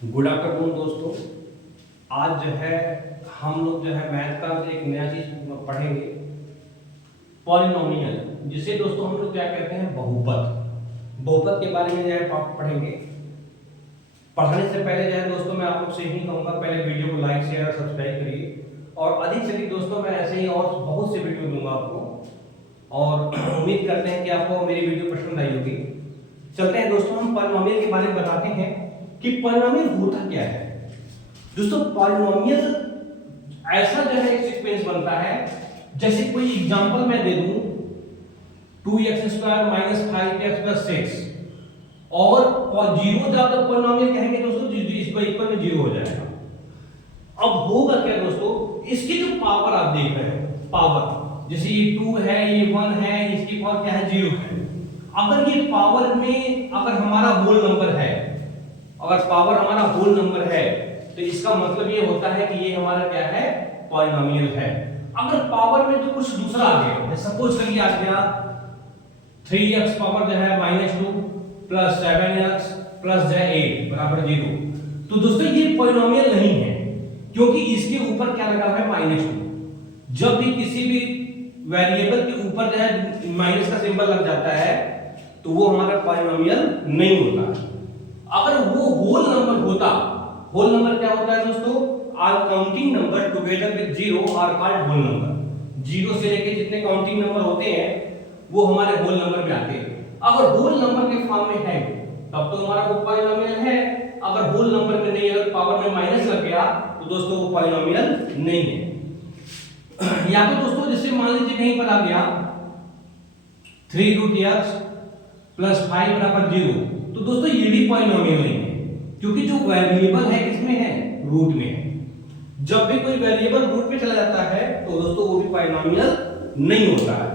Good afternoon दोस्तों। आज जो है हम लोग जो है मैथ का एक नया चीज पढ़ेंगे, पॉलिनोमियल, जिसे दोस्तों हम लोग क्या कहते हैं, बहुपद। बहुपद के बारे में जो है पढ़ेंगे। पढ़ने से पहले जो है दोस्तों मैं आप लोग से यही कहूँगा, पहले वीडियो को लाइक शेयर और सब्सक्राइब करिए, और अधिक से अधिक दोस्तों मैं ऐसे ही और बहुत से वीडियो दूंगा आपको, और उम्मीद करते हैं कि आपको मेरी वीडियो पसंद आई होगी। चलते हैं दोस्तों, हम पॉलिनोमियल के बारे में बताते हैं कि पॉलिनोमियल होता क्या है। दोस्तों पॉलिनोमियल ऐसा जो है एक सीक्वेंस बनता है, जैसे कोई एग्जांपल मैं दे दूं 2x² - 5x + 6, और जीरो जब तक पॉलिनोमियल कहेंगे दोस्तों इसको इक्वल में जीरो हो जाएगा। अब होगा क्या दोस्तों, इसकी जो पावर आप देख रहे हो, पावर जैसे ये 2 है, ये 1 है, इसकी पावर क्या है, 0 है। अगर ये पावर में अगर हमारा होल नंबर है, अगर पावर हमारा होल नंबर है, तो इसका मतलब ये होता है कि ये हमारा क्या है, पॉलिनोमियल है। अगर पावर में तो कुछ दूसरा आ गया, सपोज करिए आ गया 3x पावर जो है -2 + 7x + 8 = 0, तो दोस्तों ये पॉलिनोमियल नहीं है, क्योंकि इसके ऊपर क्या लगा हुआ है, -2। जब भी किसी भी वेरिएबल के ऊपर जो है माइनस का सिंबल लग जाता है, तो वो हमारा पॉलिनोमियल नहीं होता। अगर वो होल नंबर होता, होल नंबर क्या होता है दोस्तों, are counting number together with 0 are called whole number. 0 से लेके जितने काउंटिंग नंबर होते हैं वो हमारे होल नंबर में आते हैं। अगर होल नंबर के फॉर्म में है तब तो हमारा वो पॉलिनोमियल है। अगर होल नंबर में नहीं, अगर पावर में माइनस लग गया, तो दोस्तों वो पॉलिनोमियल नहीं है। या तो दोस्तों जैसे मान लीजिए कहीं पर आ गया 3√x + 5 = 0, तो दोस्तों ये भी पॉलिनोमियल नहीं है, क्योंकि जो वेरिएबल है किसमें है, रूट में है। जब भी कोई वेरिएबल रूट में चला जाता है तो दोस्तों वो भी पॉलिनोमियल नहीं होता है।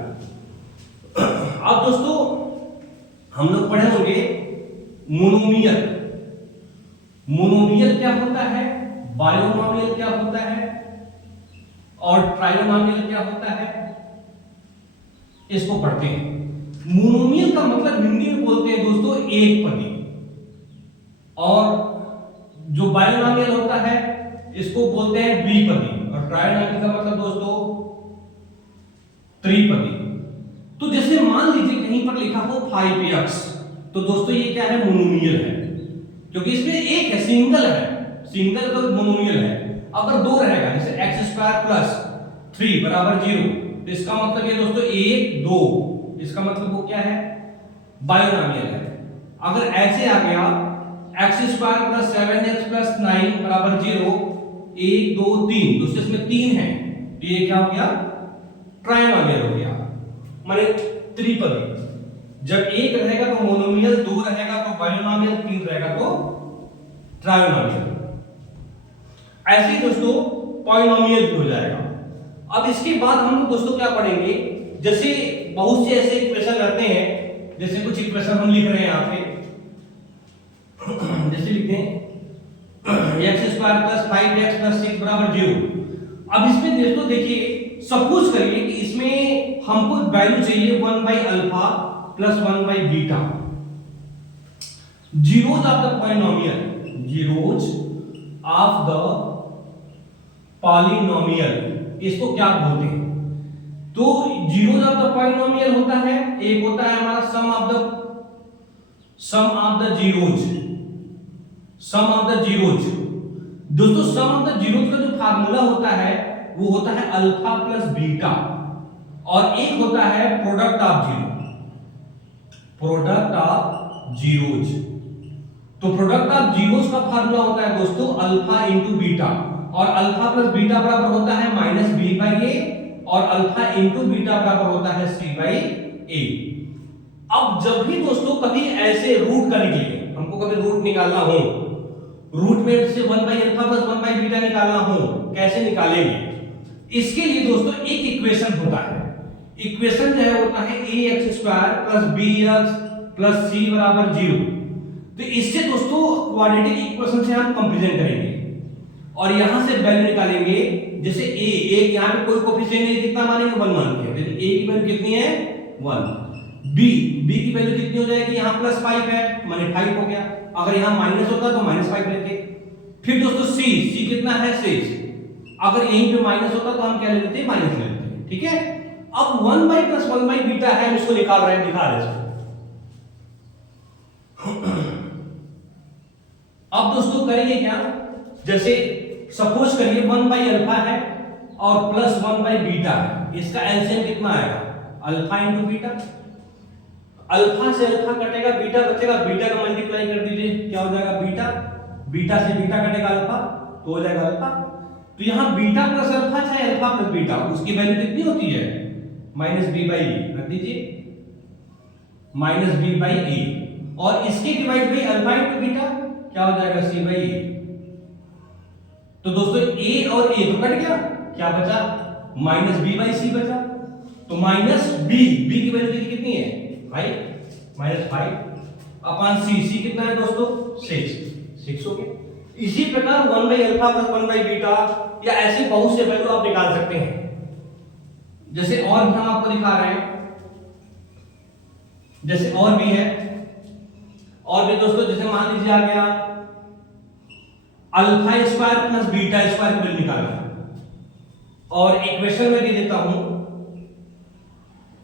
अब दोस्तों हम लोग पढ़े होंगे मोनोमियल। मोनोमियल क्या होता है, बाइनोमियल क्या होता है, और ट्राइनोमियल क्या होता है, इसको पढ़ते हैं। मोनोमियल का मतलब हिंदी में बोलते हैं दोस्तों एक पदी, और जो बाइनोमियल होता है इसको बोलते हैं द्विपदी, और ट्राइनोमियल का मतलब दोस्तों त्रिपदी। तो जैसे मान लीजिए कहीं पर लिखा हो 5x, तो दोस्तों ये क्या है, मोनोमियल है, क्योंकि इसमें एक है, सिंगल है, सिंगल तो मोनोमियल है। अगर दो रहेगा जैसे x² + 3 = 0, तो इसका मतलब ये दोस्तों 1 2, इसका मतलब वो क्या है, बाइनोमियल है। अगर ऐसे आ गया x² + 7x + 9 = 0, 1 2 3, दोस्तों इसमें 3 है, तो ये क्या हो गया, ट्राइनोमियल हो गया, माने त्रिपदी। जब एक रहेगा तो मोनोमियल, दो रहेगा तो बाइनोमियल, तीन रहेगा तो ट्राइनोमियल। ऐसे ही दोस्तों पॉलिनोमियल भी हो जाएगा। अब इसके बाद हम लोग दोस्तों क्या पढ़ेंगे, जैसे बहुत से ऐसे इक्वेशन रहते हैं, जैसे कुछ इक्वेशन हम लिख रहे हैं यहां पे, जैसे लिखते हैं x² + 5x + 6 = 0। अब इसमें दोस्तों देखिए, सपोज करिए कि इसमें हमको वैल्यू चाहिए 1/α + 1/β। Zeros of the polynomial, zeros of the polynomial, इसको क्या बोलते हैं, तो जीरोज ऑफ द पॉलिनोमियल होता है, एक होता है हमारा sum of the zeros, sum of the zeros. दोस्तों सम ऑफ द जीरोज का जो फार्मूला होता है वो होता है अल्फा प्लस बीटा, और एक होता है product of zero, product of zeros. तो प्रोडक्ट ऑफ जीरोज का फार्मूला होता है दोस्तों अल्फा इंटू बीटा, और अल्फा प्लस बीटा बराबर होता है -b/a, और अल्फा इंटू बीटा बराबर होता है c/a। अब जब भी दोस्तों कभी ऐसे रूट का निकले, हमको कभी रूट निकालना हो, रूट में से 1/α + 1/β निकालना हो, कैसे निकालेंगे, इसके लिए दोस्तों एक इक्वेशन होता है। इक्वेशन जो है होता है ax² + bx + c = 0। तो इससे दोस्तों क्वाड्रेटिक इक्वेशन से हम कंपैरिजन करेंगे, और यहां से वैल्यू निकालेंगे। जैसे a, एक यहां पे कोई कोएफिशिएंट नहीं, कितना मानेंगे, 1 मानते हैं, तो a की वैल्यू कितनी है, 1। b की वैल्यू कितनी हो जाएगी, यहां +5 है, माने 5 हो गया। अगर यहां माइनस होता तो -5 लेते, फिर दोस्तों सी कितना है 6, अगर यहीं पे माइनस होता तो हम क्या ले लेते, माइनस ले लेते। ठीक है, अब 1 बाई प्लस 1 बाई बीटा है, हम इसको निकाल रहे हैं, दिखा रहे हैं। अब दोस्तों करेंगे क्या, जैसे सपोज करिए 1 बाई अल्फा है और प्लस 1 बाई बीटा है, इसका एलसीएम कितना आएगा, अल्फा इंटू बीटा। अल्फा से अल्फा कटेगा, बीटा बचेगा, बीटा का मल्टीप्लाई कर दीजिए, क्या हो जाएगा बीटा, बीटा से बीटा कटेगा अल्फा, तो हो जाएगा अल्फा। तो यहां बीटा प्लस अल्फा चाहे अल्फा प्लस बीटा, उसकी वैल्यू कितनी होती है, माइनस बी बाई ए, रख दीजिए माइनस बी बाई ए, और इसके divide by alpha into beta, क्या हो जाएगा सी बाई ए। तो दोस्तों ए और ए तो कट गया, क्या बचा, माइनस बी बाई सी बचा। तो माइनस बी की वैल्यू कितनी है 5, माइनस 5 अपॉन सी कितना है दोस्तों 6 हो गया। इसी प्रकार 1 by alpha plus 1 by beta, या ऐसे बहुत से वैल्यू आप निकाल सकते हैं। जैसे और भी हम आपको दिखा रहे हैं, जैसे और भी है, और भी दोस्तों, जैसे मान लीजिए आ गया alpha square plus beta square की वैल्यू निकालना, और इक्वेशन में दे देता हूं,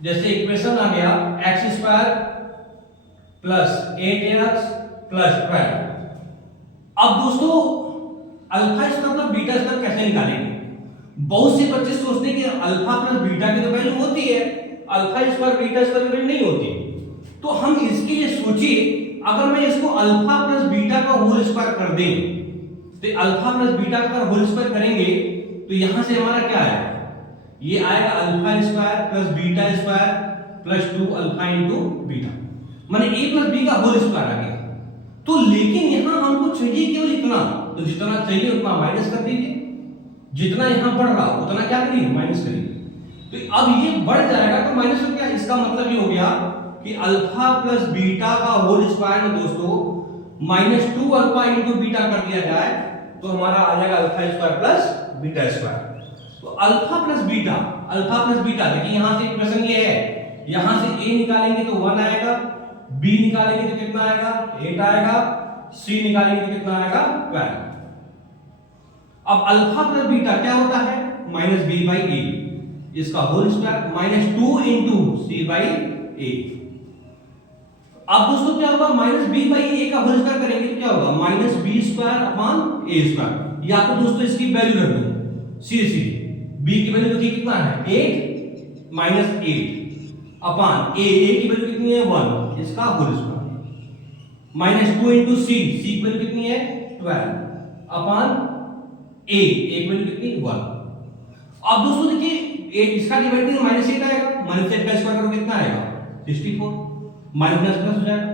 जैसे इक्वेशन आ गया x square plus 8x plus 12। अब दोस्तों alpha square plus beta square कैसे निकालेंगे, बहुत से बच्चे सोचते हैं कि अल्फा प्लस बीटा की तो वैल्यू होती है, अल्फा स्क्वायर बीटा स्क्वायर की वैल्यू नहीं होती। तो हम इसके लिए सोचिए, अगर मैं इसको अल्फा प्लस बीटा का होल स्क्वायर कर दें, तो अल्फा प्लस बीटा का होल स्क्वायर करेंगे तो यहां से हमारा क्या आएगा, ये आएगा alpha square plus beta square plus 2 alpha into beta, माने a प्लस b का होल स्क्वायर आ गया। तो लेकिन यहां हमको चाहिए केवल इतना, तो जितना चाहिए उतना माइनस कर दीजिए, जितना यहां बढ़ रहा उतना क्या करिए, माइनस करिए। तो अब ये बढ़ जाएगा तो माइनस हो गया, इसका मतलब ये हो गया कि अल्फा प्लस बीटा का होल स्क्वायर में दोस्तों माइनस 2 अल्फा इंटू बीटा कर दिया जाए तो हमारा आ जाएगा alpha square plus beta square. तो अल्फा प्लस बीटा देखिए यहां से इक्वेशन ये है, यहां से a निकालेंगे तो 1 आएगा, b निकालेंगे तो कितना आएगा 8 आएगा, c निकालेंगे तो कितना आएगा 12। अब अल्फा प्लस बीटा क्या होता है, माइनस b बाई a, इसका whole square minus 2 into c by a। अब दोस्तों क्या होगा, माइनस बी बाई ए का होल स्क्वायर करेंगे तो क्या होगा, माइनस बी स्क्वायर अपॉन ए स्क्वायर, या तो दोस्तों इसकी वैल्यू रख दो सीधे, बी की वैल्यू देखिए कितना है 8 माइनस 8 अपॉन ए की वैल्यू कितनी है 1, इसका होल स्क्वायर माइनस 2 इंटू सी की वैल्यू कितनी है 12 अपॉन ए की वैल्यू कितनी 1। अब दोस्तों देखिए इसका डिवाइड माइनस 8 आएगा, माइनस 8 का स्क्वायर करो कितना आएगा 64, माइनस प्लस हो जाएगा,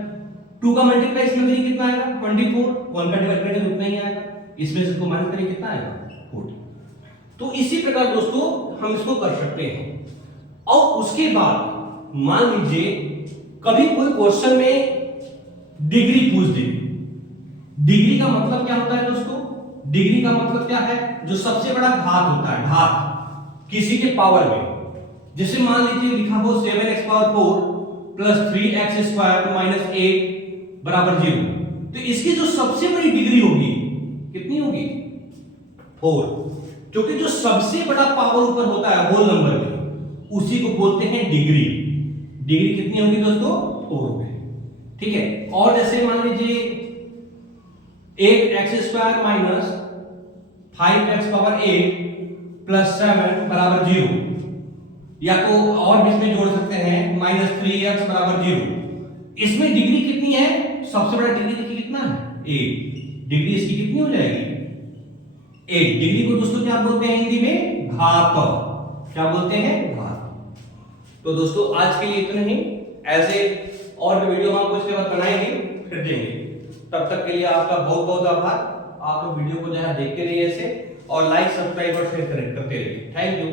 2 का मल्टीप्लाई इसमें करिए कितना आएगा 24, 1 का डिवाइड करेंगे तो उतना ही आएगा, इसमें से इसको माइनस करेंगे कितना आएगा 40। तो इसी प्रकार दोस्तों हम इसको कर सकते हैं। और उसके बाद मान लीजिए कभी कोई क्वेश्चन में डिग्री पूछ दे, डिग्री का मतलब क्या होता है दोस्तों, डिग्री का मतलब क्या है, जो सबसे बड़ा घात होता है, घात किसी के पावर में। जैसे मान लीजिए लिखा हो 7x power 4 plus 3x square minus 8 बराबर 0, तो इसकी जो सबसे बड़ी डिग्री होगी कितनी होगी 4, क्योंकि जो सबसे बड़ा पावर ऊपर होता है होल नंबर में उसी को बोलते हैं डिग्री। डिग्री कितनी होगी दोस्तों 4 होगी, ठीक है। और जैसे मान लीजिए 8x square minus 5x power 8 plus 7 बराबर 0, या तो और भी इसमें जोड़ सकते हैं माइनस 3x बराबर 0। इसमें डिग्री कितनी है, सबसे बड़ा डिग्री देखिए कितना है 8, डिग्री इसकी कितनी हो जाएगी 8। डिग्री को दोस्तों क्या बोलते हैं हिंदी में, घात, क्या बोलते हैं घात। तो दोस्तों आज के लिए इतना ही, ऐसे और भी वीडियो हम इसके बाद बनाएंगे फिर देंगे। तब तक के लिए आपका बहुत बहुत आभार। आप लोग वीडियो को जो है देखते रहिए ऐसे, और लाइक सब्सक्राइब और शेयर करते रहिए। Thank you.